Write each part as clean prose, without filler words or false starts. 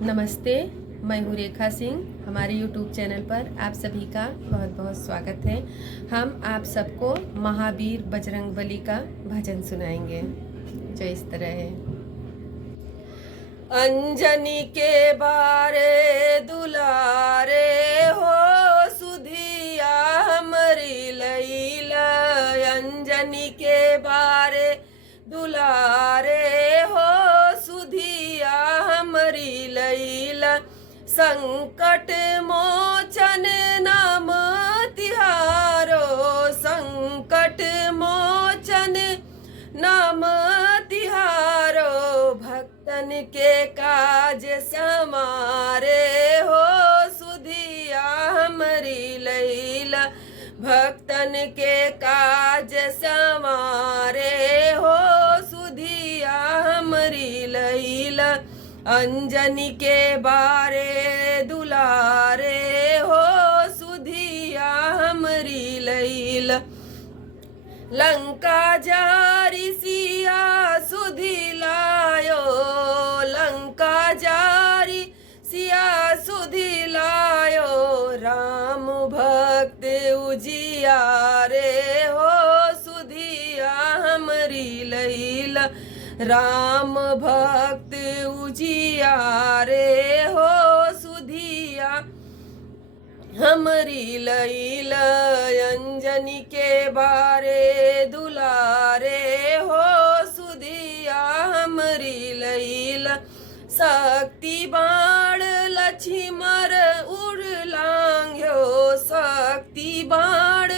नमस्ते, मैं हूँ रेखा सिंह। हमारे YouTube चैनल पर आप सभी का बहुत बहुत स्वागत है। हम आप सबको महावीर बजरंगबली का भजन सुनाएंगे जो इस तरह है। अंजनी के बारे दुलारे हो सुधिया हमरी लैला, अंजनी के बारे दुलारे हो सुधिया हमरी लैला, संकट मोचन नाम तिहारो, संकट मोचन नाम तिहारो, भक्तन के काज समारे हो सुधिया हमरी लैला, भक्तन के काज समारे हो सुधिया हमरी लैला, अंजनी के बारे दुलारे हो सुधिया हमरी लैला, लंका जारी सिया सुधि लायो, लंका जारी सिया सुधि लायो, राम भक्त उजियारे हो सुधिया हमरी लैला, राम भक्त उजियारे हो सुधिया हमरी लैला, अंजनी के बारे दुलारे हो सुधिया हमरी लैला, शक्ति बाण लक्ष्मण उड़ लांघ्यो, शक्ति बाण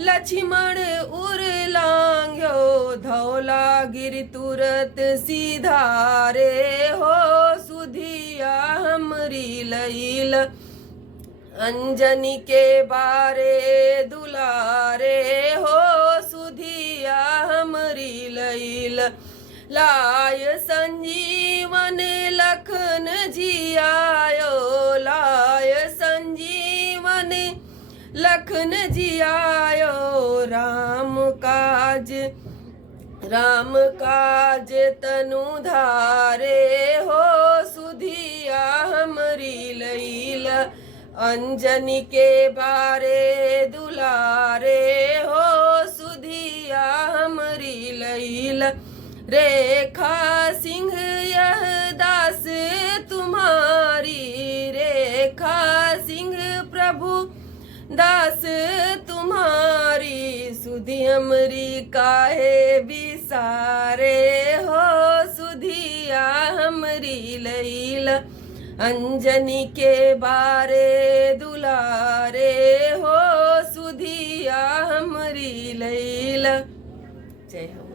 लक्ष्मण उड़ लांघ्यो, धौला गिर तुरत सीधारे हो सुधिया हमरी लैला, अंजनी के बारे दुलारे हो सुधिया हमरी लैला, लाय संजीवन लखन जियायो, लाय संजीवन लखन जियायो, राम काज तनु धारे हो सुधिया हमरी लैला, अंजनी के बारे दुलारे हो सुधिया हमरी लैला, रेखा सिंह यह दास तुम्हारी, रेखा सिंह प्रभु दास तुम्हारी, सुधि हमरी काहे बिसारे हो सुधिया हमरी लैला, अंजनी के बारे दुलारे हो सुधिया हमरी लैला। जय हो।